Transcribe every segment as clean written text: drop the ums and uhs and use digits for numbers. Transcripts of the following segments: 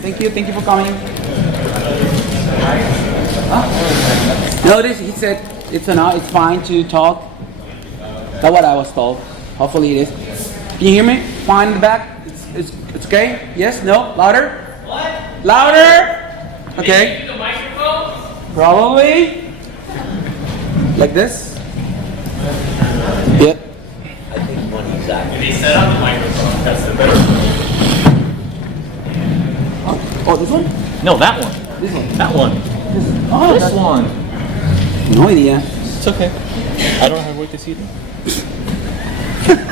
Thank you for coming. Huh? Notice he said it's fine to talk. That's what I was told. Hopefully it is. Can you hear me? Fine in the back? It's okay? Yes? No? Louder? What? Louder? Okay. The microphone? Probably. Like this? Yep. I think one exactly. They set up the microphone. That's the better. Oh, this one? No, that one. This one. That one. This one. No idea. It's okay. I don't know how to work this either.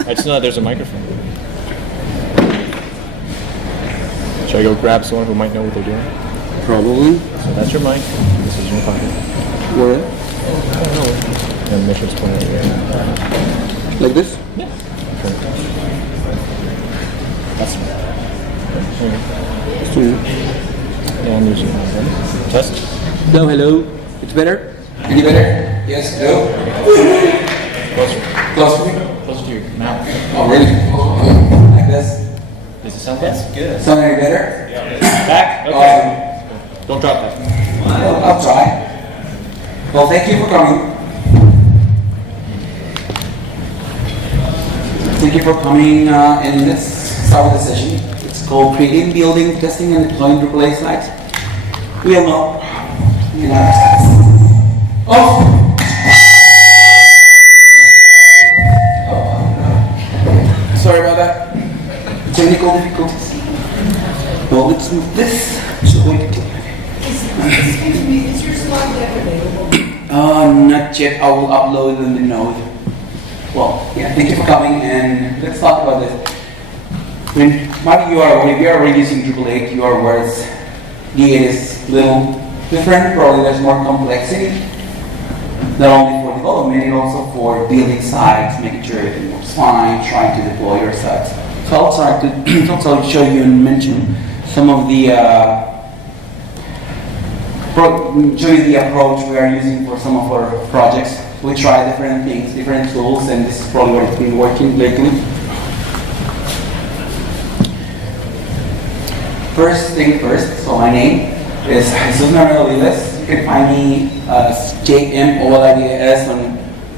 I just know that there's a microphone. Should I go grab someone who might know what they're doing? Probably. So that's your mic. This is your pocket. Where? I don't know. And mission's pointing here. Like this? Yeah. Okay. That's right. Okay. And there's your mic. Test. Hello, hello. It's better? Any better? Yes, hello? Closer. Closer? Closer to your mouth. Oh, really? Oh, like this? Does it sound better? Good. Sound any better? Yeah. Back? Okay. Awesome. Don't drop that. I'll try. Well, thank you for coming. Thank you for coming, and let's start with the session. It's called Creating, Building, Testing, and Deploying Drupal sites. We all know. Oh! Sorry about that. Technical difficulties. Well, let's move this. So wait. Excuse me, is your slide deck available? Not yet. I will upload in the node. Well, yeah, thank you for coming, and let's talk about this. When if you are already using Drupal 8, you are aware D8 is a little different. Probably there's more complexity, not only for development, and also for building sites, making sure everything works fine, trying to deploy your sites. So I'll try to also show you and mention some of the approach we are using for some of our projects. We try different things, different tools, and this is probably what has been working lately. First thing first, so my name is Manuel Olivas. You can find me as JMOLIVAS on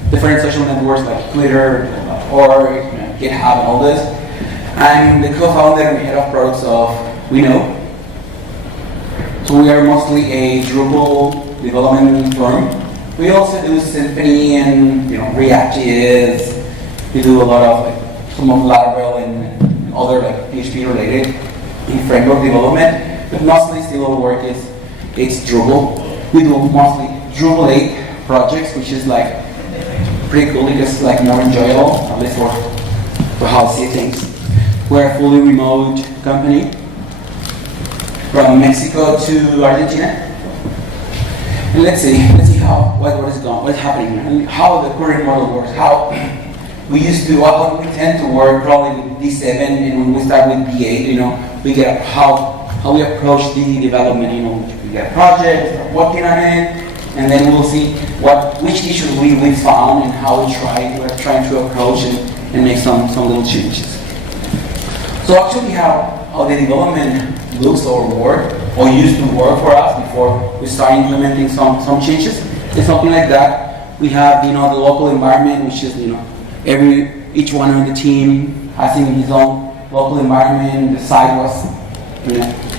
different social networks like Twitter, or GitHub, and all this. I'm the co-founder and head of products of We Know. So we are mostly a Drupal development firm. We also do Symfony and React.js. We do a lot of some of Laravel and other PHP related in framework development. But mostly still our work it's Drupal. We do mostly Drupal 8 projects, which is pretty cool because more enjoyable, at least for how I see things. We're a fully remote company from Mexico to Argentina. And let's see what's happening, and how the current model works. How we tend to work probably with D7, and when we start with D8, we get how we approach the development. We get a project, start working on it, and then we'll see which issues we found and how we're trying to approach and make some little changes. So actually how the development looks or work or used to work for us before we start implementing some changes is something like that. We have the local environment, which is each one on the team has in his own local environment. The site was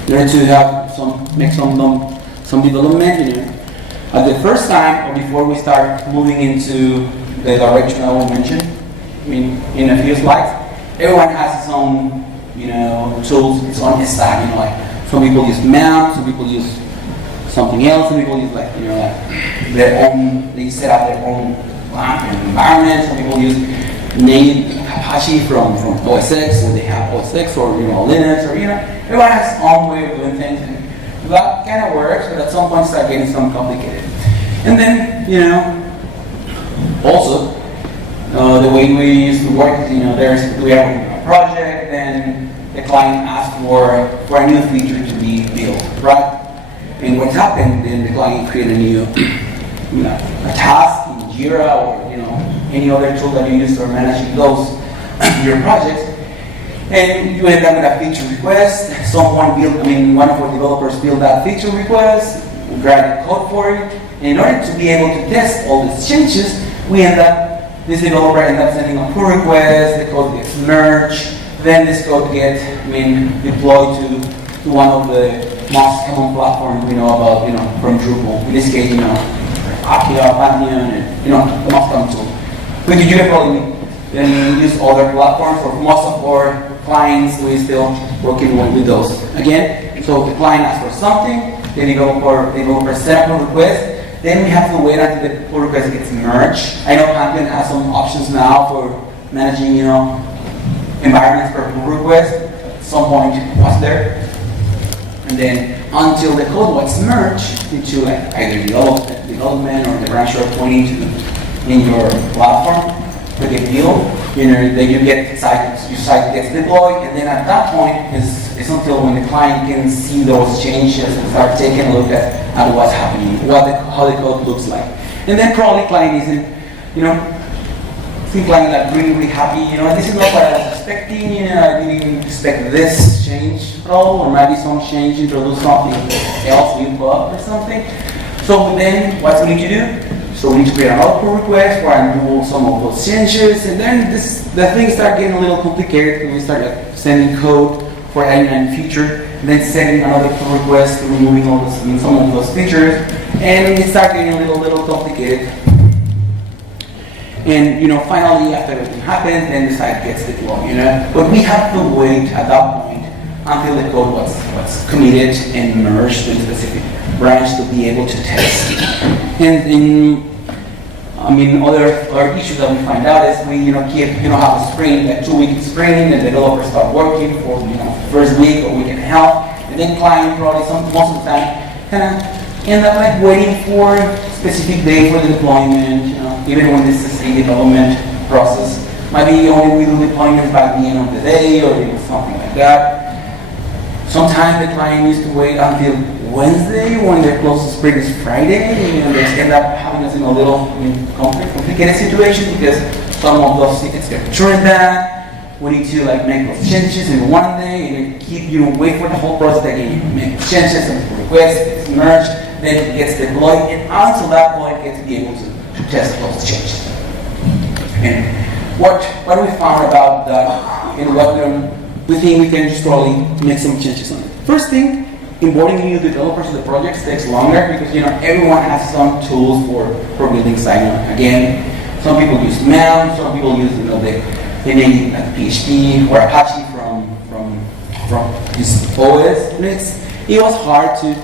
there to have make some development. At the first time or before we start moving into the direction I will mention in a few slides, everyone has his own tools, its own stack. Some people use Mount, some people use something else, some people use their own. They set up their own environment. Some people use native Apache from OS X, or they have OS X or Linux, or everyone has his own way of doing things. And that kind of works, but at some point start getting some complicated. And then also the way we used to work is we have a project, then the client asks for a new feature to be built, right? And what happened, then the client created a new a task in Jira or any other tool that you use for managing those your projects. And you end up with a feature request. One of our developers built that feature request, we write the code for it. And in order to be able to test all these changes, this developer ends up sending a pull request, the code gets merged, then this code gets deployed to one of the most common platforms we know about, from Drupal. In this case, Akia, Pantheon, and the most common tool. But you can probably use other platforms. For most of our clients, we still working with those. Again, so the client asks for something, the developer set up a request, then we have to wait until the pull request gets merged. I know Pantheon has some options now for managing, environments per pull request. At some point it was there. And then until the code was merged into either development or the branch you're pointing to in your platform, with a build, then you get your site gets deployed, and then at that point is until when the client can see those changes and start taking a look at what's happening, how the code looks like. And then probably client isn't, client like really happy, this is not what I was expecting, I didn't expect this change at all, or maybe some change introduce something else, new bug or something. So then what we need to do? So we need to create an output request where I do some of those changes, and then the things start getting a little complicated. We start sending code for adding a feature, and then sending another pull request, removing all those, some of those features, and it starts getting a little complicated. And finally, after everything happens, then the site gets deployed. But we have to wait at that point until the code was committed and merged in a specific branch to be able to test. And other issues that we find out is we have a sprint, a 2-week sprint, and developers start working for first week or week and a half, and then client probably most of the time kind of end up waiting for a specific day for the deployment. Even when this is a development process, maybe only we do deployments by the end of the day or something like that. Sometimes the client needs to wait until Wednesday when their closest sprint is Friday, and they end up having us in a little complicated situation because some of those tickets get turned back. We need to make those changes in one day and keep wait for the whole process again. Make changes and request gets merged, then it gets deployed, and until that point gets to be able to test those changes. And what we found about that, and what we think we can just probably make some changes on it. First thing, onboarding new developers to the projects takes longer because everyone has some tools for building site. Again, some people use MEM, some people use they native PHP or Apache from this OS. And it was hard to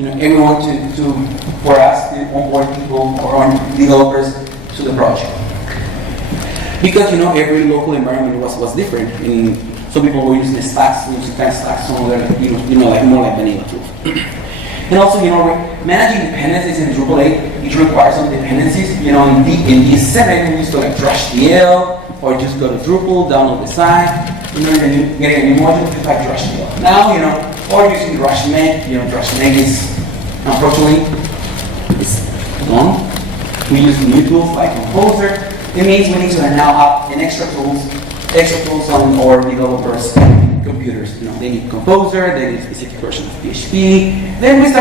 everyone for us to onboard people or developers to the project because every local environment was different. Some people were using Stacks, some other, more like vanilla tools. And also, managing dependencies in Drupal 8, it requires some dependencies. In D7, we used to DrupalVM or just go to Drupal, download the site, getting a new module, just like DrupalVM. Now, or using DrupalVM. DrupalVM is, unfortunately, it's gone. We use new tools like Composer. It means we need to now have an extra tools on our developers' computers. They need Composer, they need specific version of PHP. Then things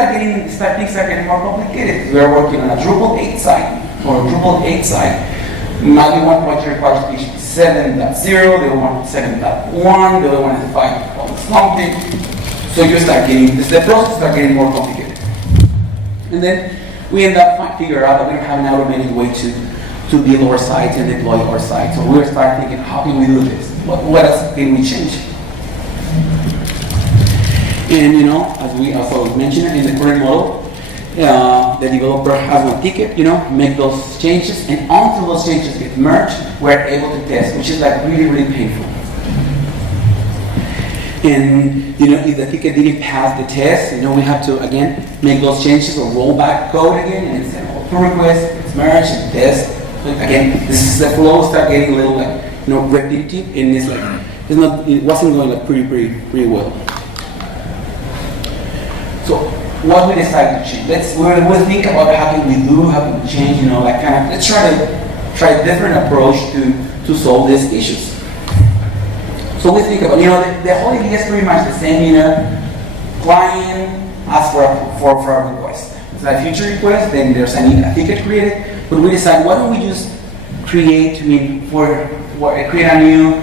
start getting more complicated. We are working on a Drupal 8 site or a Drupal 8 site. Maybe one project requires PHP 7.0, the other one 7.1, the other one is 5 something. So the process starts getting more complicated. And then we end up figuring out that we don't have an automated way to build our sites and deploy our sites. So we'll start thinking, how can we do this? What else can we change? And as we also mentioned in the current model, the developer has one ticket, make those changes, and until those changes get merged, we're able to test, which is really painful. And if the ticket didn't pass the test, we have to again make those changes or roll back code again and send a pull request, it's merged and test. So again, this is the flow start getting a little repetitive, and it wasn't going pretty well. So what we decided to change? We'll think about how can we change, let's try a different approach to solve these issues. So we think about, the whole idea is pretty much the same, client asks for a request. It's a feature request, then there's a ticket created, but we decide, why don't we just create, create a new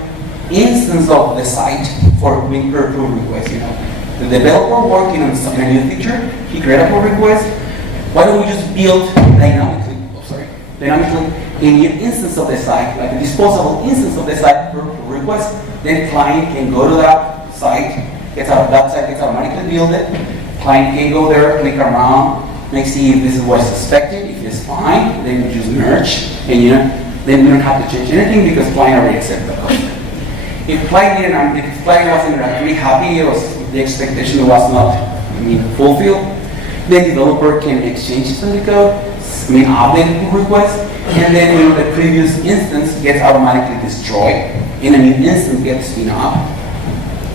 instance of the site for per pull request, The developer working on a new feature, he created a pull request. Why don't we just build dynamically a new instance of the site, like a disposable instance of the site per pull request, then client can go to that site, gets automatically built it, client can go there, click around, see if this is what's expected. If it's fine, then we just merge, and then we don't have to change anything because client already accepted the code. If client wasn't really happy, or the expectation was not fulfilled, then developer can make changes in the code, update the pull request, and then the previous instance gets automatically destroyed, and a new instance gets spin up,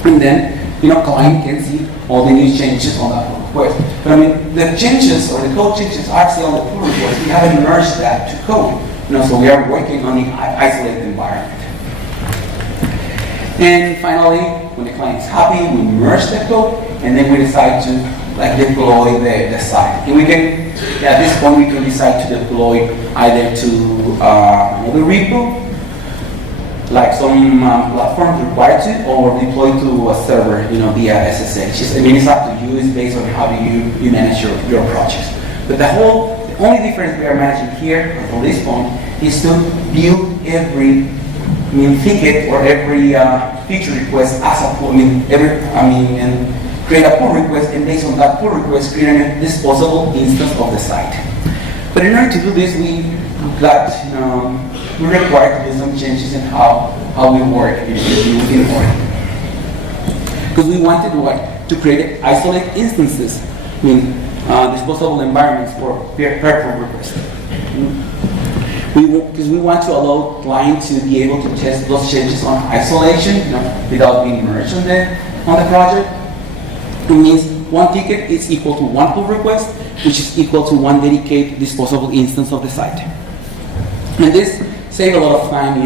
and then client can see all the new changes on that pull request. But the changes or the code changes are still on the pull request. We haven't merged that to code. So we are working on the isolated environment. And finally, when the client is happy, we merge the code, and then we decide to deploy the site. And we can, at this point, we can decide to deploy either to another repo, like some platforms require to, or deploy to a server, via SSH. It's up to you. It's based on how do you manage your projects. But the only difference we are managing here until this point is to build every ticket or every feature request as a pull. And create a pull request, and based on that pull request, create a disposable instance of the site. But in order to do this, we require to do some changes in how we work in Onboarding. Because we wanted to create isolate instances, disposable environments for per pull request. Because we want to allow clients to be able to test those changes on isolation, without being merged on the project. It means one ticket is equal to one pull request, which is equal to one dedicated disposable instance of the site. And this saves a lot of time,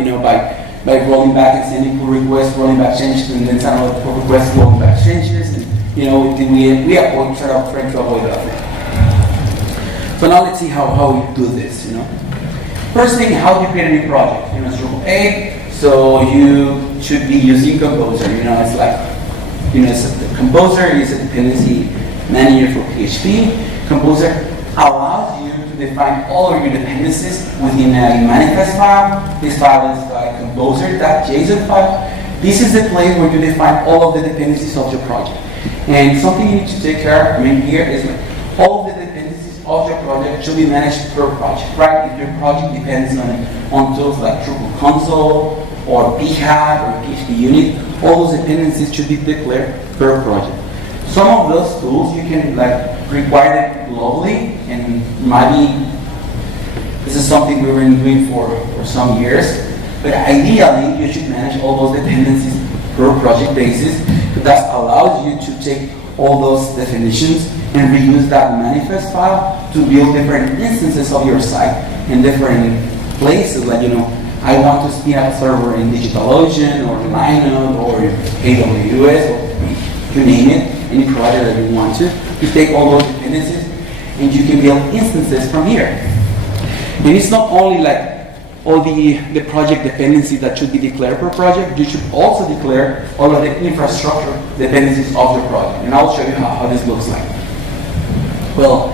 by rolling back and sending pull requests, rolling back changes, and then sending another pull request, rolling back changes, and we avoid trying to avoid that. So now let's see how we do this. First thing, how do you create a new project? It's Drupal 8, so you should be using Composer. It's like, Composer is a dependency manager for PHP. Composer allows you to define all of your dependencies within a manifest file. This file is composer.json file. This is the place where you define all of the dependencies of your project. And something you need to take care of here is all of the dependencies of your project should be managed per project, right? If your project depends on tools like Drupal console or phab or PHP unit, all those dependencies should be declared per project. Some of those tools you can require them globally, and maybe this is something we've been doing for some years. But ideally, you should manage all those dependencies per project basis. That allows you to take all those definitions and reuse that manifest file to build different instances of your site in different places. I want to spin up a server in DigitalOcean or Linode or AWS or you name it, any provider that you want to. You take all those dependencies and you can build instances from here. And it's not only all the project dependencies that should be declared per project, you should also declare all of the infrastructure dependencies of your project. And I'll show you how this looks like. Well,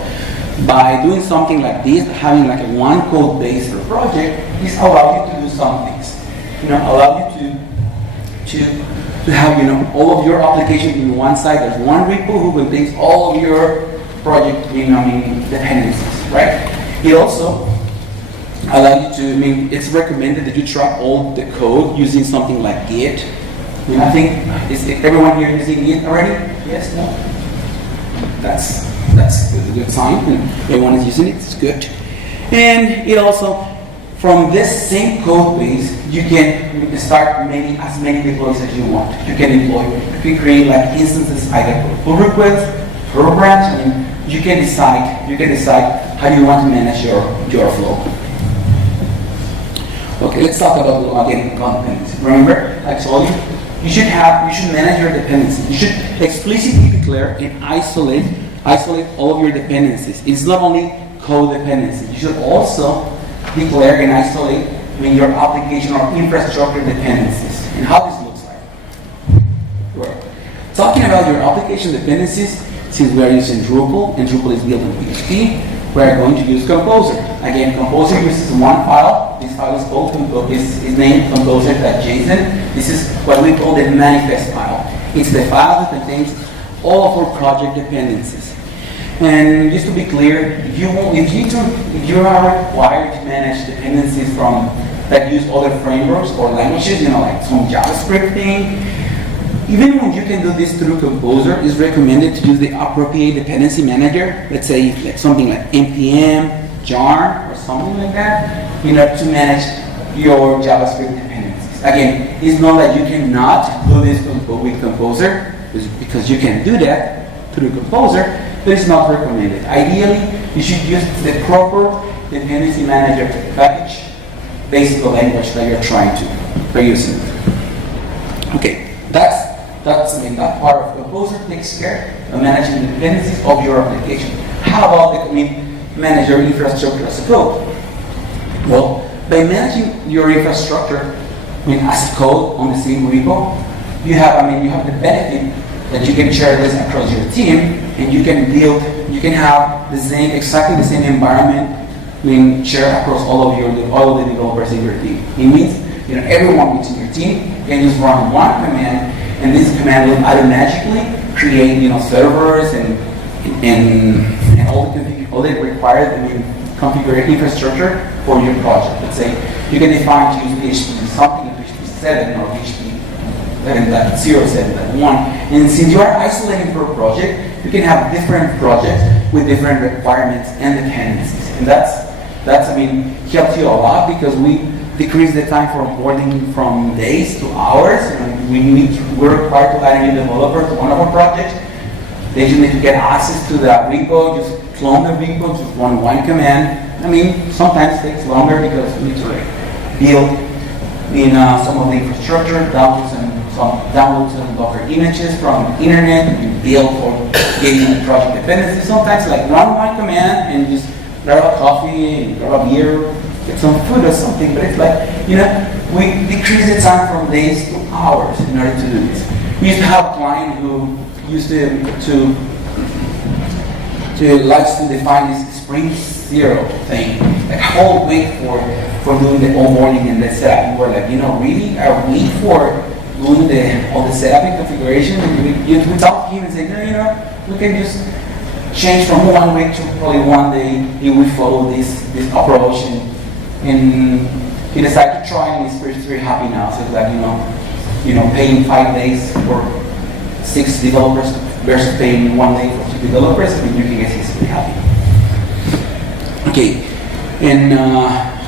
by doing something like this, having one code base per project, this allows you to do some things. Allow you to have all of your applications in one site. There's one repo who contains all of your project dependencies, right? It also allows you to, it's recommended that you track all the code using something like Git. I think, is everyone here using Git already? Yes, no? That's a good sign. Everyone is using it, it's good. And it also, from this same code base, you can start as many deploys as you want. You can create instances either for pull request, per branch. You can decide how you want to manage your flow. Okay, let's talk about again content. Remember, I told you you should manage your dependencies. You should explicitly declare and isolate all of your dependencies. It's not only code dependencies. You should also declare and isolate your application or infrastructure dependencies. And how this looks like. Well, talking about your application dependencies, since we are using Drupal and Drupal is built on PHP, we are going to use Composer. Again, Composer uses one file. This file is called is named composer.json. This is what we call the manifest file. It's the file that contains all of our project dependencies. And just to be clear, if you are required to manage dependencies from that use other frameworks or languages, like some JavaScript thing, even when you can do this through Composer, it's recommended to use the appropriate dependency manager. Let's say like something like npm, jar, or something like that, in order to manage your JavaScript dependencies. Again, it's not that you cannot do this with Composer, because you can do that through Composer, but it's not recommended. Ideally, you should use the proper dependency manager package based on the language that you're trying to use. Okay, that part of Composer takes care of managing the dependencies of your application. How about manage your infrastructure as a code? Well, by managing your infrastructure as a code on the same repo, you have the benefit that you can share this across your team, and you can have exactly the same environment shared across all of the developers in your team. It means everyone within your team can just run one command, and this command will automatically create servers and all the required configured infrastructure for your project. Let's say you can define to use PHP something in PHP 7 or PHP 7.0, 7.1, and since you are isolating per project, you can have different projects with different requirements and dependencies, and that's helps you a lot because we decrease the time for onboarding from days to hours. We're required to add a new developer to one of our projects. They just need to get access to the repo, just clone the repo, just run one command. Sometimes it takes longer because we need to build some of the infrastructure, download some Docker images from the internet, and build or getting the project dependencies. Sometimes run one command and just grab a coffee, grab a beer, get some food or something, but it's we decrease the time from days to hours in order to do this. We used to have a client who used to likes to define this Spring Zero thing, a whole week for doing the onboarding and the setup. We were really? A week for doing all the setup and configuration? And we talked to him and said, no, we can just change from 1 week to probably 1 day if we follow this approach. And he decided to try, and he's very happy now. So it's paying 5 days for 6 developers versus paying 1 day for 2 developers. You can guess he's pretty happy. Okay, and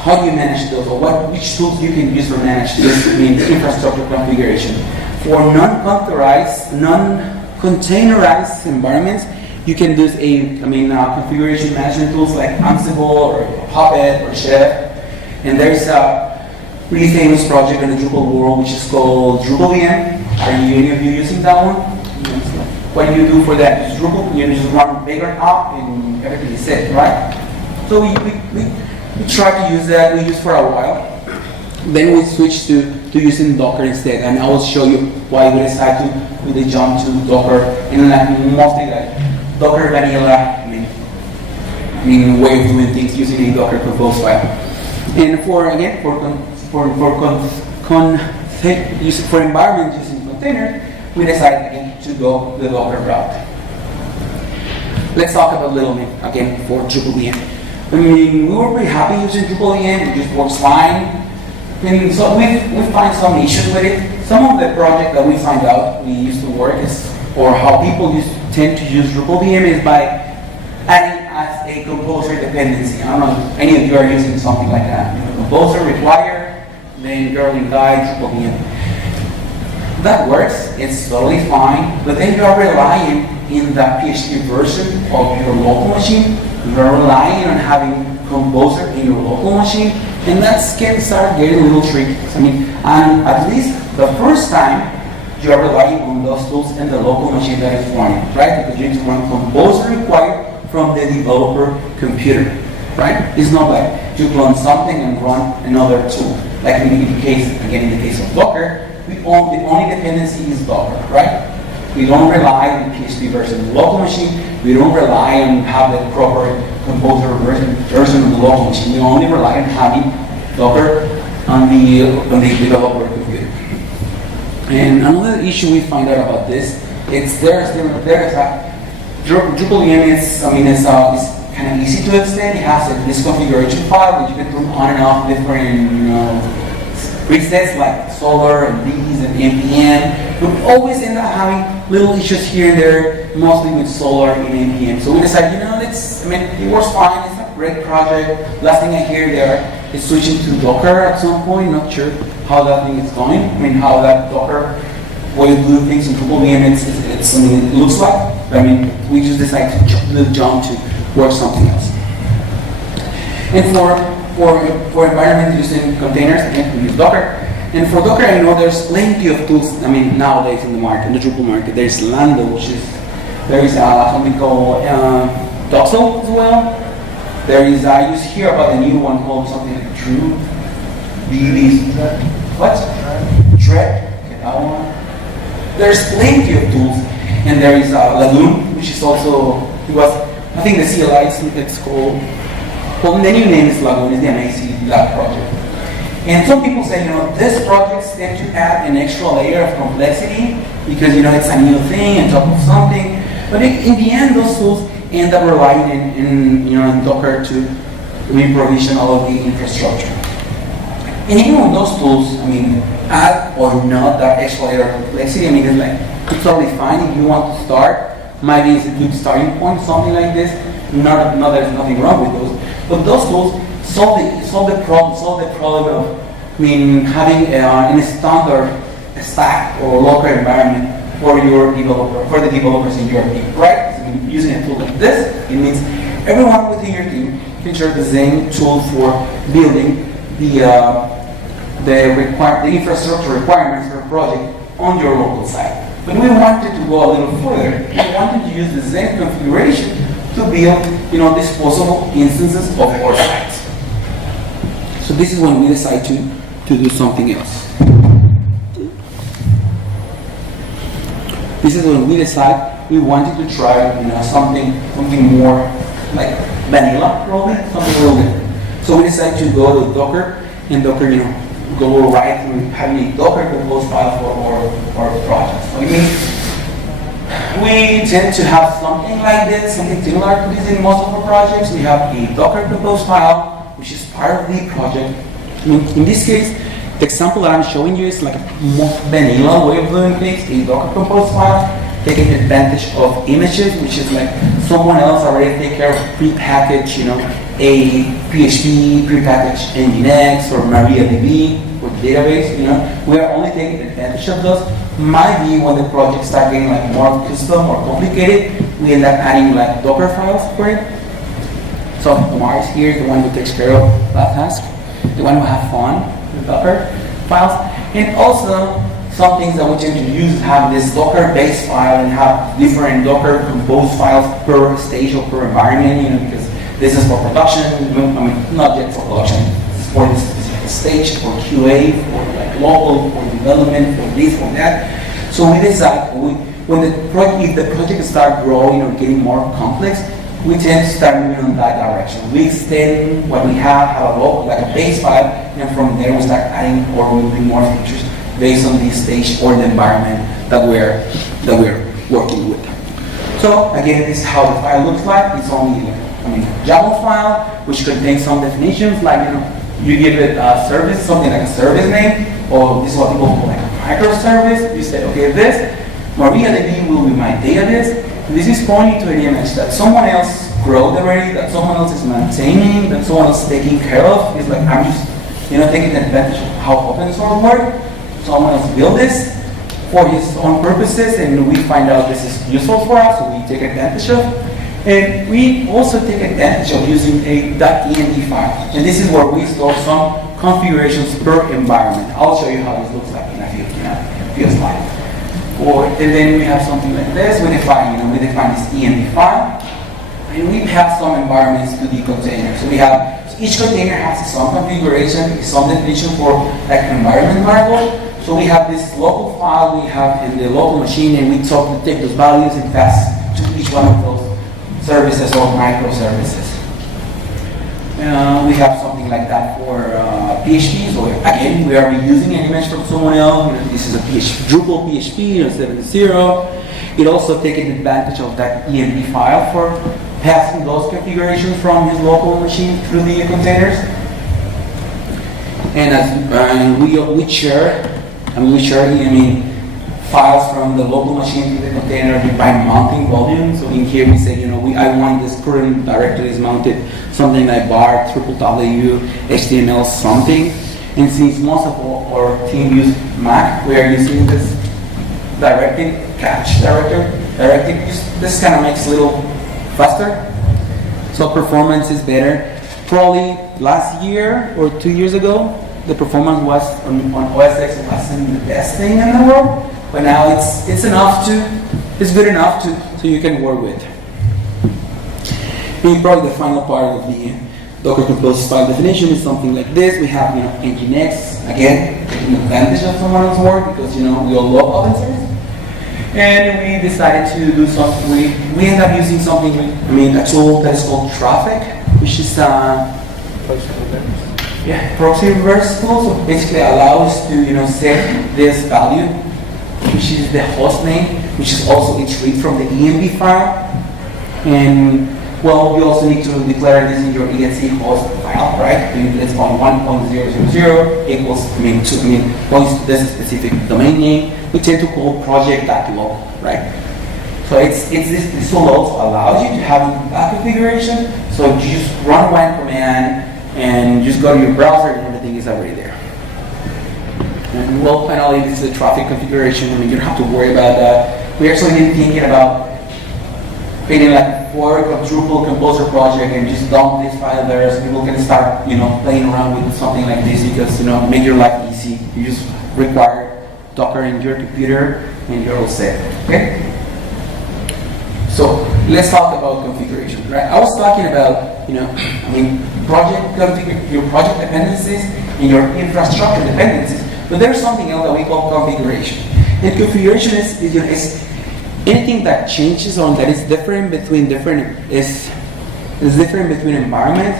how do you manage those? Or which tools you can use for manage this? Infrastructure configuration. For non-containerized non-containerized environments, you can use configuration management tools like Ansible or Puppet or Chef. And there's a really famous project in the Drupal world which is called DrupalVM. Are any of you using that one? What do you do for that? Use Drupal, you just run bigger up and everything is set, right? So we tried to use that, we used for a while. Then we switched to using Docker instead, and I will show you why we decided to really jump to Docker, and mostly Docker vanilla, way of doing things using a Docker compose file. And for environment using containers, we decided again to go the Docker route. Let's talk about a little bit again for DrupalVM. We were pretty happy using DrupalVM, it just works fine. So we find some issues with it. Some of the projects that we find out we used to work or how people tend to use DrupalVM is by adding as a composer dependency. I don't know if any of you are using something like that. Composer require, then geerlingguy, DrupalVM. That works, it's totally fine, but then you are relying in the PHP version of your local machine. You are relying on having Composer in your local machine, and that can start getting a little tricky. And at least the first time you are relying on those tools and the local machine that is running, right? Because you need to run composer required from the developer computer, right? It's not like you clone something and run another tool. Like in the case, again, in the case of Docker, the only dependency is Docker, right? We don't rely on the PHP version of the local machine. We don't rely on having the proper composer version of the local machine. We only rely on having Docker on the developer computer. And another issue we find out about this, there's a DrupalVM is kind of easy to extend. It has this configuration file that you can turn on and off different presets like Solar and these and NPM. We always end up having little issues here and there, mostly with Solar and NPM. So we decided, it works fine. It's a great project. Last thing I hear there is switching to Docker at some point. Not sure how that thing is going. How that Docker way of doing things in DrupalVM it's something it looks like. But we just decided to jump to work something else. And for environment using containers, again, we use Docker. And for Docker, I know there's plenty of tools. Nowadays in the market, in the Drupal market, there's Lando, there is something called Doxel as well. There is I just hear about the new one called something like Dread. Okay, that one. There's plenty of tools, and there is Lagoon, which is also I think the CLI it's called. Well, the new name is Lagoon. It's the amazing lab project. And some people say, this project tend to add an extra layer of complexity because, it's a new thing on top of something. But in the end, those tools end up relying in Docker to re-provision all of the infrastructure. And even when those tools, add or not that extra layer of complexity, it's totally fine if you want to start. Maybe it's a good starting point, something like this. Not there's nothing wrong with those. But those tools solve the problem of having a standard stack or local environment for the developers in your team, right? Using a tool like this, it means everyone within your team can share the same tool for building the infrastructure requirements for a project on your local site. But we wanted to go a little further. We wanted to use the same configuration to build, disposable instances of our sites. So this is when we decide to do something else. This is when we decide we wanted to try, something more like vanilla, probably something a little different. So we decided to go to Docker, and Docker, go right through having a Docker compose file for our projects. So it means we tend to have something like this, something similar to this in most of our projects. We have a Docker compose file, which is part of the project. In this case, the example that I'm showing you is like a more vanilla way of doing things, a Docker compose file, taking advantage of images, which is like someone else already take care of prepackaged, a PHP, prepackaged Nginx or MariaDB or database, We are only taking advantage of those. Might be when the project starts getting more custom or complicated, we end up adding Docker files for it. So Omar is here, the one who takes care of that task, the one who have fun with Docker files. And also, some things that we tend to use have this Docker base file and have different Docker compose files per stage or per environment, because this is for production, not yet for production, this is for this specific stage, for QA, for local, for development, for this, for that. So we decide, if the project starts growing or getting more complex, we tend to start moving in that direction. We extend what we have a local, like a base file, and from there we start adding or removing more features based on the stage or the environment that we're working with. So again, this is how the file looks like. It's only YAML file, which contains some definitions, like you give it a service, something like a service name, or this is what people call a microservice. You say, okay, this MariaDB will be my database. This is pointing to an image that someone else wrote already, that someone else is maintaining, that someone else is taking care of. It's like I'm just, taking advantage of how open source works. Someone else built this for his own purposes, and we find out this is useful for us, so we take advantage of. And we also take advantage of using a .env file, and this is where we store some configurations per environment. I'll show you how this looks like in a few slides. And then we have something like this. We define this env file, and we pass some environments to the container. So we have each container has its own configuration, its own definition for like environment variable. So we have this local file we have in the local machine, and we take those values and pass to each one of those services or microservices. We have something like that for PHP. So again, we are reusing an image from someone else. This is a Drupal PHP 7.0. It also taking advantage of that env file for passing those configurations from his local machine through the containers. And we share files from the local machine to the container by mounting volume. So in here we say, I want this current directory is mounted something like bar, drupal-vm, HTML something. And since most of our team use Mac, we are using this directive catch directive. This kind of makes it a little faster. So performance is better. Probably last year or 2 years ago, the performance was on OS X wasn't the best thing in the world. But now it's good enough so you can work with. And probably the final part of the Docker Compose file definition is something like this. We have Nginx, again, taking advantage of someone else's work because we all love open source. And we decided to do something. We end up using something. A tool that is called Traffic, which is proxy reverse tool. So basically allows to set this value, which is the host name, which is also it's read from the env file. And well, you also need to declare this in your exe host file, right? It's on 1.000 equals this specific domain name. We tend to call project.local, right? So this tool also allows you to have that configuration. So you just run one command and just go to your browser and everything is already there. And well, finally, this is a traffic configuration. You don't have to worry about that. We actually been thinking about creating like a fork of Drupal Composer project and just dump this file there so people can start, playing around with something like this because, make your life easy. You just require Docker in your computer and you're all set, okay? So let's talk about configuration, right? I was talking about, your project dependencies and your infrastructure dependencies. But there's something else that we call configuration. And configuration is anything that changes or that is different between environments.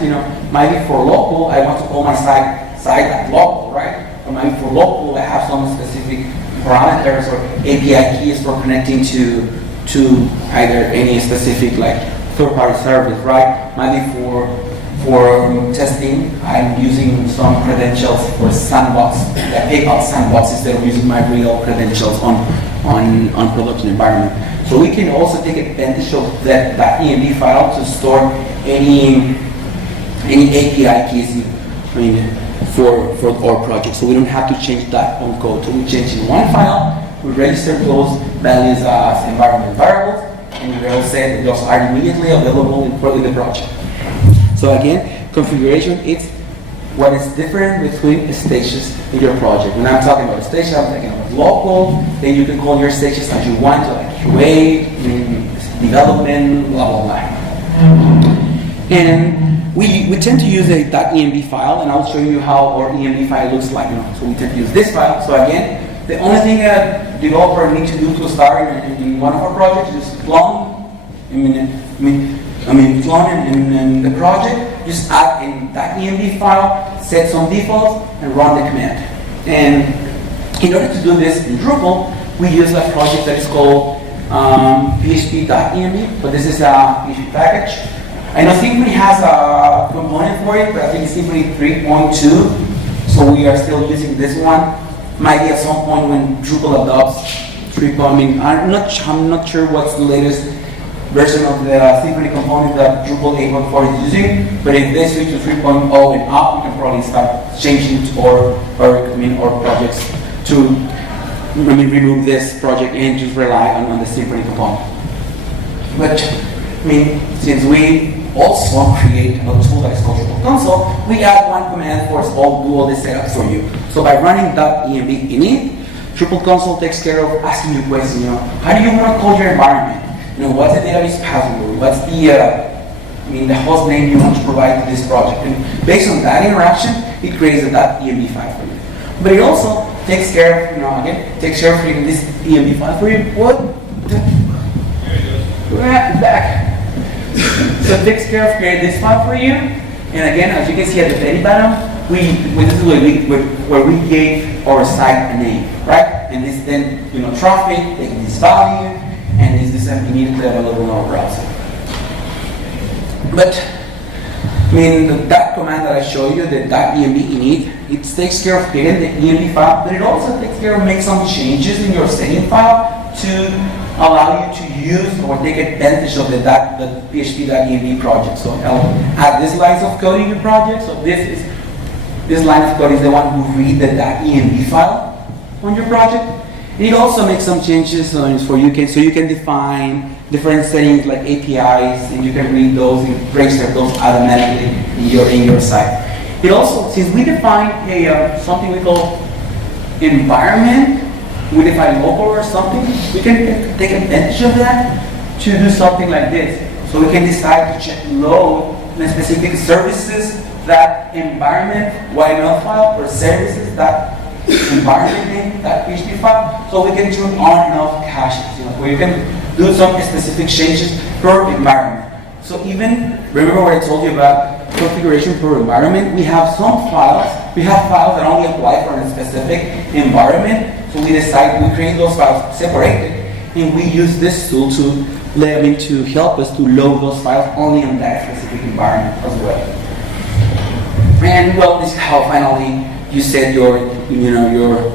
Maybe for local, I want to call my site at local, right? Or maybe for local, I have some specific parameters or API keys for connecting to either any specific like third-party service, right? Maybe for testing, I'm using some credentials for Sandbox, that PayPal Sandbox, instead of using my real credentials on production environment. So we can also take advantage of that env file to store any API keys for our project. So we don't have to change that on code. So we change in one file, we register those values as environment variables, and we will say that those are immediately available in the project. So again, configuration, it's what is different between stages in your project. When I'm talking about stages, I'm talking about local, then you can call your stages as you want, like QA, development, blah, blah, blah. And we tend to use a .env file, and I'll show you how our env file looks like. So we tend to use this file. So again, the only thing a developer needs to do to start in one of our projects is clone, clone in the project, just add in that env file, set some defaults, and run the command. And in order to do this in Drupal, we use a project that is called php.env, but this is a PHP package. I know Symfony has a component for it, but I think it's Symfony 3.2, so we are still using this one. Maybe at some point when Drupal adopts 3.0, I'm not sure what's the latest version of the Symfony component that Drupal 8.4 is using, but if they switch to 3.0 and up, we can probably start changing our projects to remove this project and just rely on the Symfony component. But since we also create a tool that is called Drupal console, we add one command for do all this setup for you. So by running .env init, Drupal console takes care of asking you questions. How do you want to call your environment? What's the database password? What's the host name you want to provide to this project? And based on that interaction, it creates a .env file for you. But it also takes care of, takes care of creating this env file for you. Back. So it takes care of creating this file for you. And again, as you can see at the very bottom, this is where we gave our site a name, right? And this then, traffic, taking this value, and this is immediately available in our browser. But, that command that I showed you, the .env init, it takes care of creating the env file, but it also takes care of making some changes in your setting file to allow you to use or take advantage of the php.env project. So I'll add these lines of code in your project. So this line of code is the one who read the .env file on your project. And it also makes some changes so you can define different settings like APIs, and you can read those and register those automatically in your site. It also, since we define something we call environment, we define local or something, we can take advantage of that to do something like this. So we can decide to load the specific services that environment YML file or services that environment name, that PHP file, so we can turn on and off caches, where you can do some specific changes per environment. So even, remember what I told you about configuration per environment? We have some files, that only apply for a specific environment. So we create those files separated, and we use this tool to help us to load those files only on that specific environment as well. And well, this is how finally you set your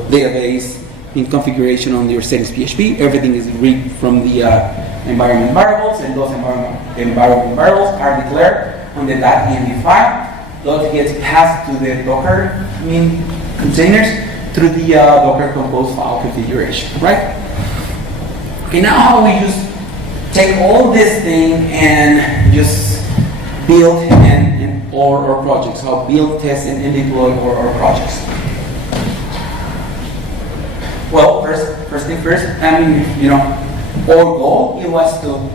database in configuration on your settings PHP. Everything is read from the environment variables, and those environment variables are declared on the .env file. That gets passed to the Docker containers through the Docker Compose file configuration, right? Okay, now how we just take all this thing and just build our projects, how build, test, and deploy our projects. Well, first thing first, our goal it was to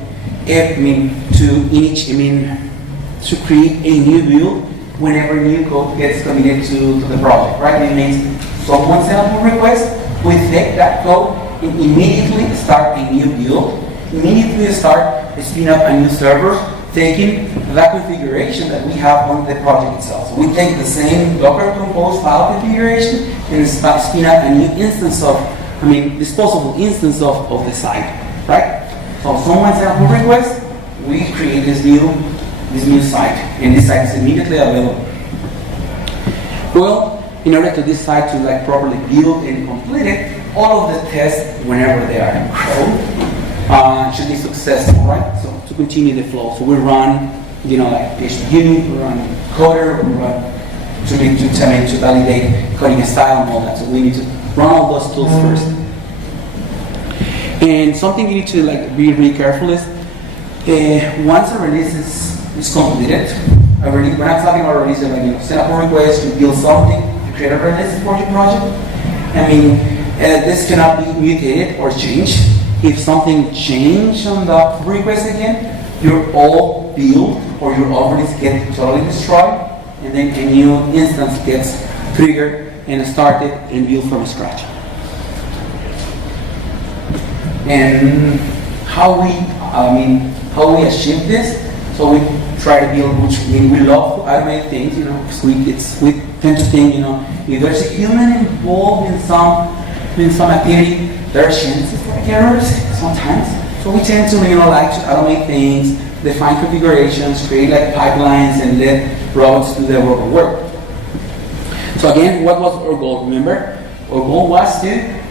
create a new build whenever new code gets committed to the project, right? It means someone set up a request, we take that code and immediately start a new build, immediately start spin up a new server, taking that configuration that we have on the project itself. So we take the same Docker Compose file configuration and start spin up a new instance disposable instance of the site, right? So if someone set up a request, we create this new site, and this site is immediately available. Well, in order to this site to properly build and complete it, all of the tests, whenever they are in code, should be successful, right? So to continue the flow, so we run, PHP unit, we run coder, we run to validate coding style and all that. So we need to run all those tools first. And something you need to be really careful is once a release is completed, we're not talking about releases set up a request to build something, to create a release for your project. This cannot be mutated or changed. If something changed on the request again, your old build or your old release gets totally destroyed, and then a new instance gets triggered and started and built from scratch. And how we achieve this? So we try to build, we love to automate things, we tend to think, if there's a human involved in some activity, there are chances for errors sometimes. So we tend to like to automate things, define configurations, create pipelines, and let robots do their work. So again, what was our goal? Remember, our goal was to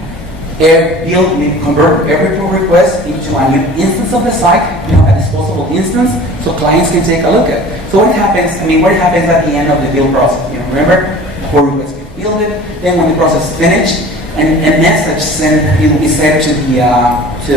convert every pull request into a new instance of the site, a disposable instance, so clients can take a look at it. So what happens at the end of the build process? Remember, the pull request gets builded, then when the process is finished, and a message it will be sent to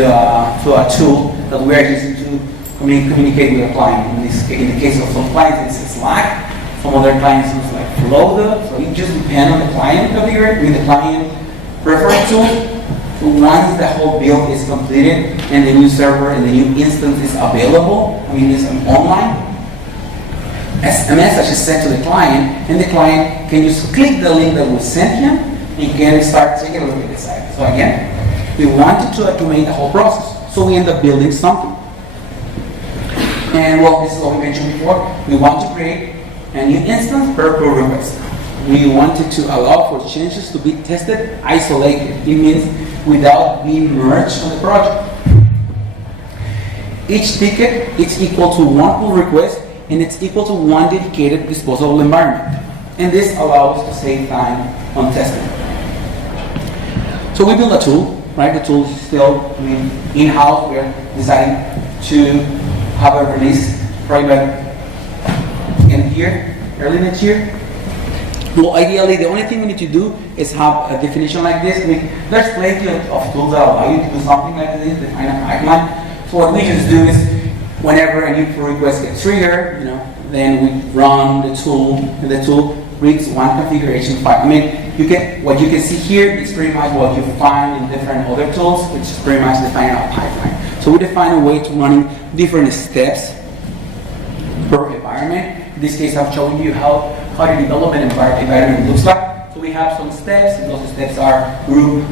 a tool that we are using to communicate with a client. In the case of some clients, it's Slack. Some other clients use Flow. So it just depends on the client configuration, the client preferred tool. So once the whole build is completed and the new server and the new instance is available, I mean, it's online, a message is sent to the client, and the client can just click the link that was sent him and can start taking a look at the site. So again, we wanted to automate the whole process, so we end up building something. And well, this is what we mentioned before. We want to create a new instance per pull request. We wanted to allow for changes to be tested isolated. It means without being merged on the project. Each ticket is equal to one pull request, and it's equal to one dedicated disposable environment. And this allows us to save time on testing. So we built a tool, right? The tool is still in-house. We're deciding to have a release probably in here, early next year. Well, ideally, the only thing we need to do is have a definition like this. There's plenty of tools that allow you to do something like this, define a pipeline. So what we just do is, whenever a new pull request gets triggered, then we run the tool, and the tool reads one configuration file. I mean, what you can see here is pretty much what you find in different other tools, which is pretty much defining our pipeline. So we define a way to running different steps per environment. In this case, I'm showing you how the development environment looks like. So we have some steps, and those steps are grouped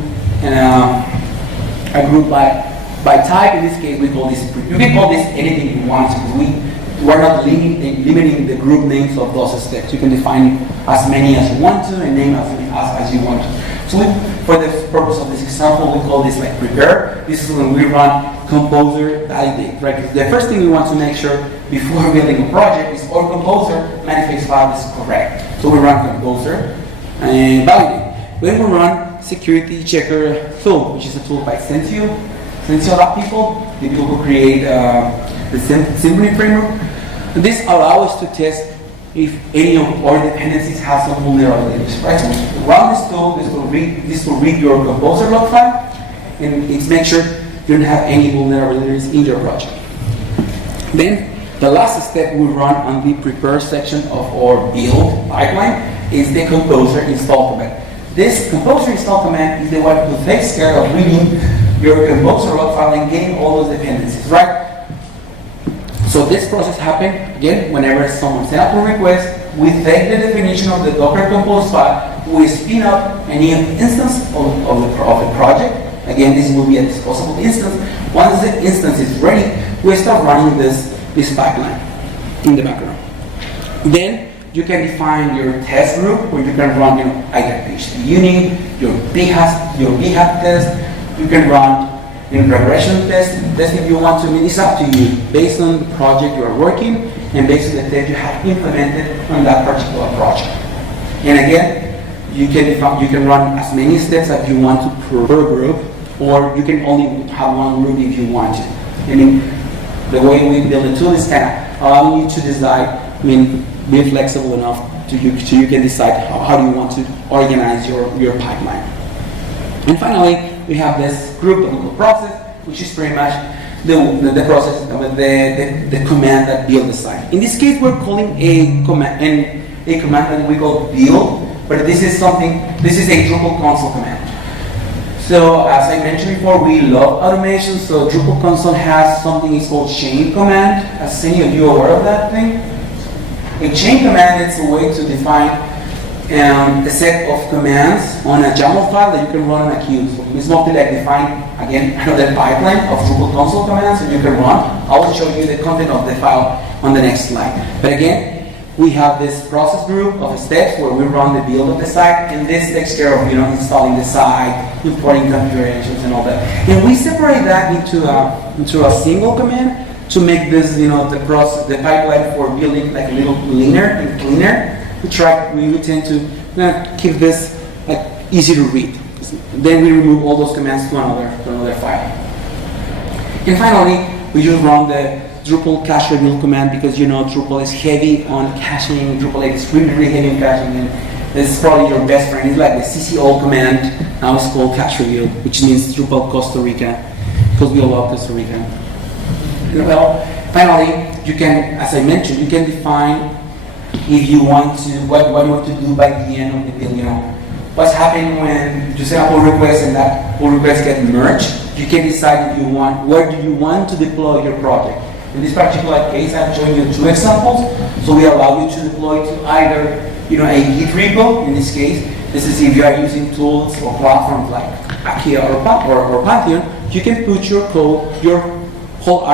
by type. In this case, we call this. You can call this anything you want, because we're not limiting the group names of those steps. You can define as many as you want to and name as you want to. So for the purpose of this example, we call this like prepare. This is when we run composer validate, right? Because the first thing we want to make sure before building a project is our composer manifest file is correct. So we run composer and validate. Then we run security checker tool, which is a tool by Sensio people, the people who create the Symfony framework. This allows us to test if any of our dependencies have some vulnerabilities, right? So we run this tool, this will read your composer log file, and it's make sure you don't have any vulnerabilities in your project. Then the last step we run on the prepare section of our build pipeline is the composer install command. This composer install command is the one who takes care of reading your composer log file and getting all those dependencies, right? So this process happens, again, whenever someone sends up a request, we take the definition of the Docker compose file, we spin up a new instance of the project. Again, this will be a disposable instance. Once the instance is ready, we start running this pipeline in the background. Then you can define your test group, where you can run either PHP unit, your BHAP test. You can run regression test if you want to. I mean, it's up to you, based on the project you are working and based on the test you have implemented on that particular project. And again, you can run as many steps as you want to per group, or you can only have one group if you want to. I mean, the way we build the tool is kind of allowing you to decide. I mean, be flexible enough so you can decide how do you want to organize your pipeline. And finally, we have this group that we call process, which is pretty much the process, the command that builds the site. In this case, we're calling a command that we call build, but this is a Drupal console command. So as I mentioned before, we love automation. So Drupal console has something is called chain command. Has any of you aware of that thing? A chain command is a way to define a set of commands on a YAML file that you can run on a queue. So it's mostly like define, again, another pipeline of Drupal console commands that you can run. I will show you the content of the file on the next slide. But again, we have this process group of steps where we run the build of the site, and this takes care of installing the site, importing configurations, and all that. And we separate that into a single command to make this, the pipeline for building like a little leaner and cleaner. We tend to keep this easy to read. Then we remove all those commands to another file. And finally, we just run the Drupal cache reveal command, because Drupal is heavy on caching. Drupal 8 is really heavy on caching, and this is probably your best friend. It's like the CCO command. Now it's called cache reveal, which means Drupal Costa Rica, because we all love Costa Rica. Well, finally, you can, as I mentioned, you can define if you want to what you want to do by the end of the build. what's happening when you send a pull request and that pull request gets merged, you can decide if you want, where do you want to deploy your project. In this particular case, I'm showing you 2 examples. So we allow you to deploy to either, a Git repo. In this case, this is if you are using tools or platforms like Akia or Pantheon. You can put your code, your whole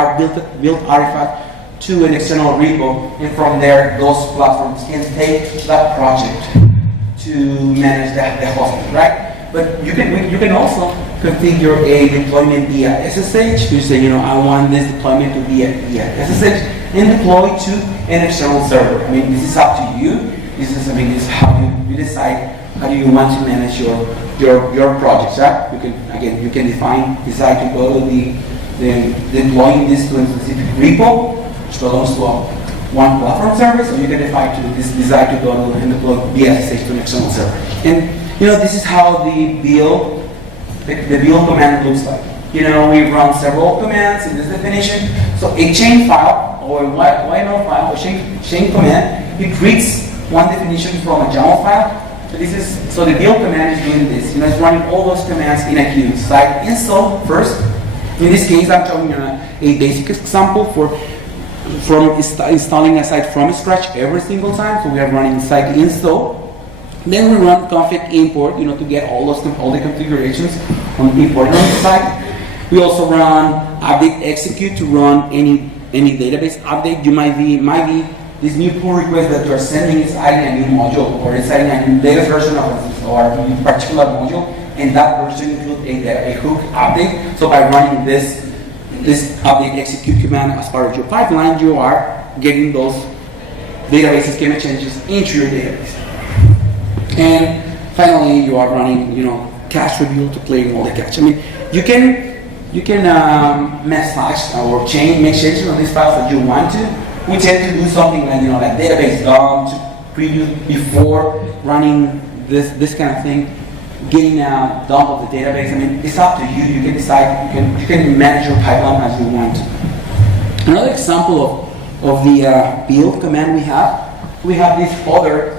built artifact to an external repo, and from there, those platforms can take that project to manage the hosting, right? But you can also configure a deployment via SSH. You say, I want this deployment to be via SSH and deploy to an external server. I mean, this is up to you. This is how you decide how do you want to manage your projects, right? You can decide to go to the deploying this to a specific repo, which belongs to one platform service, or you can decide to go and deploy via SSH to an external server. And this is how the build command looks like. We run several commands in this definition. So a chain file, or why no file, or chain command, it reads one definition from a YAML file. So the build command is doing this. It's running all those commands in a queue. Site install first. In this case, I'm showing a basic example from installing a site from scratch every single time. So we are running site install. Then we run config import, to get all the configurations on importing on the site. We also run update execute to run any database update. You might be this new pull request that you are sending is adding a new module, or it's adding a new latest version of a particular module, and that version includes a hook update. So by running this update execute command as part of your pipeline, you are getting those database schema changes into your database. And finally, you are running, cache reveal to clearing all the cache. I mean, you can massage or make changes on these files that you want to. We tend to do something like, like database dump to preview before running this kind of thing, getting a dump of the database. I mean, it's up to you. You can decide. You can manage your pipeline as you want to. Another example of the build command we have this other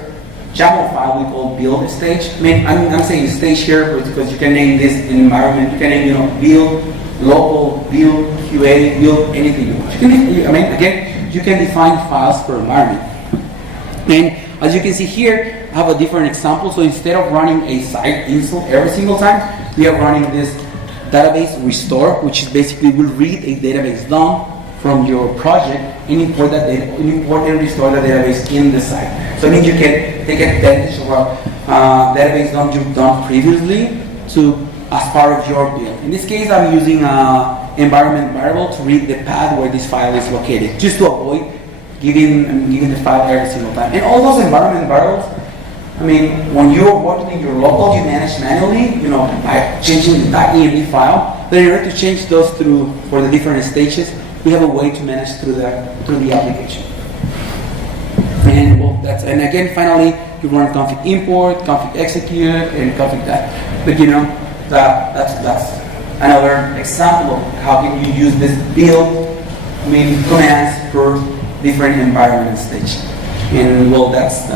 YAML file we call build stage. I mean, I'm saying stage here because you can name this environment. You can name, build local, build QA, build anything you want. You can define files per environment. And as you can see here, I have a different example. So instead of running a site install every single time, we are running this database restore, which is basically will read a database dump from your project and import that data, and restore the database in the site. So it means you can take advantage of a database dump you've done previously as part of your build. In this case, I'm using environment variable to read the path where this file is located, just to avoid giving the file every single time. And all those environment variables, I mean, when you're working in your local, you manage manually, by changing the .env file. But in order to change those for the different stages, we have a way to manage through the application. And again, finally, you run config import, config execute, and config that. But that's another example of how can you use this build commands for different environment stage. And that's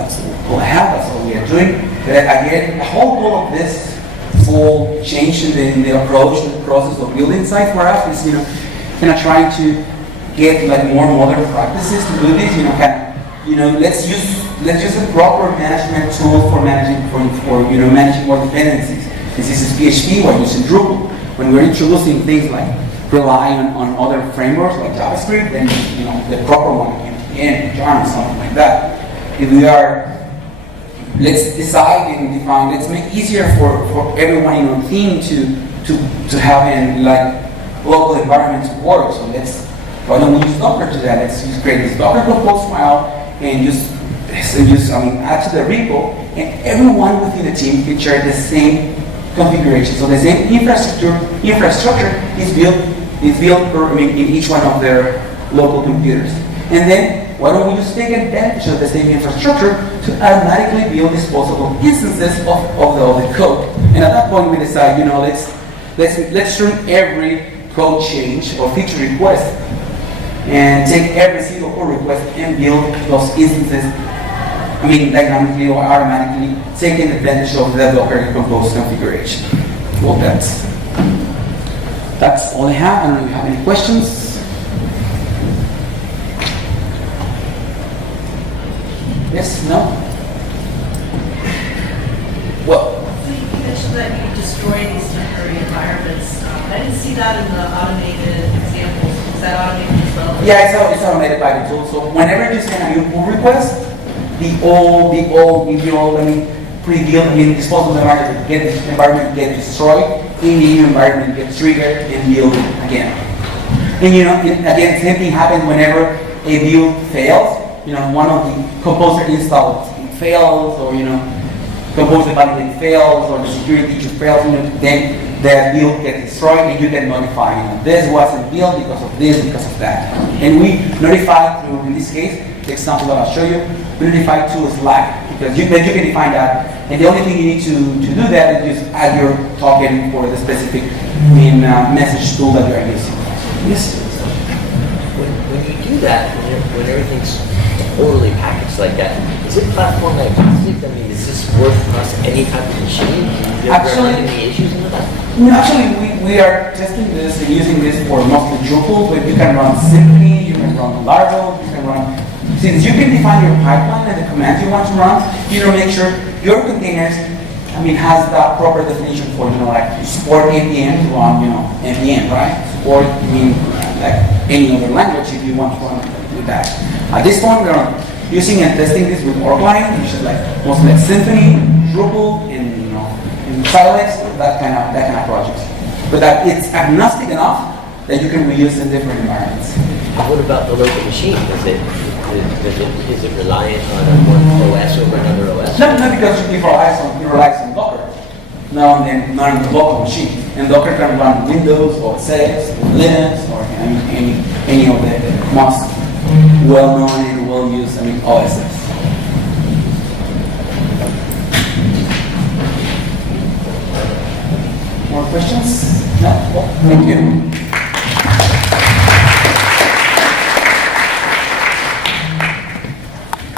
all I have. That's all we are doing. But again, the whole goal of this full change in the approach to the process of building sites for us is kind of trying to get like more modern practices to do this. Let's use a proper management tool for managing managing more dependencies. This is PHP. We're using Drupal. When we're introducing things like rely on other frameworks like JavaScript, then the proper one, Yarn, something like that. If we are, let's decide and define. Let's make it easier for everyone in our team to have like local environment to work. So why don't we use Docker to that? Let's create this Docker compose file and add to the repo, and everyone within the team can share the same configuration. So the same infrastructure is built in each one of their local computers. And then why don't we just take advantage of the same infrastructure to automatically build disposable instances of the code? And at that point we decide, let's turn every code change or feature request and take every single pull request and build those instances dynamically or automatically taking advantage of the Docker Compose configuration. Well, that's all I have. I don't know if you have any questions. Yes? No? Well, So you mentioned that you destroy these temporary environments. I didn't see that in the automated examples. Is that automated as well? yeah, it's automated by the tool. So whenever you send a new pull request, the old pre-built, disposable environment get destroyed, and the new environment gets triggered and built again. And again, same thing happens whenever a build fails. One of the composer installs fails, or composer validate fails, or the security feature fails. Then the build gets destroyed, and you can notify. This wasn't built because of this, because of that. And we notify through, in this case, the example that I'll show you, we notify to Slack, because you can define that. And the only thing you need to do that is just add your token for the specific message tool that you are using. Yes? When you do that, when everything's totally packaged like that, is it platform agnostic? Does this work across any type of machine? Do you ever have any issues with that? No, actually, we are testing this and using this for mostly Drupal, but you can run Symfony, you can run Laravel, you can run. Since you can define your pipeline and the commands you want to run, make sure your containers, has that proper definition for, like support npm to run, npm, right? Support, like any other language if you want to run with that. At this point, we are using and testing this with Orgline, which is mostly like Symfony, Drupal, and Silex, that kind of projects. But that it's agnostic enough that you can reuse in different environments. What about the local machine? Is it reliant on one OS over another OS? No, because it relies on Docker. No, and then not on the local machine. And Docker can run Windows or X or Linux or any of the most well-known and well-used OSs. More questions? No? Well, thank you.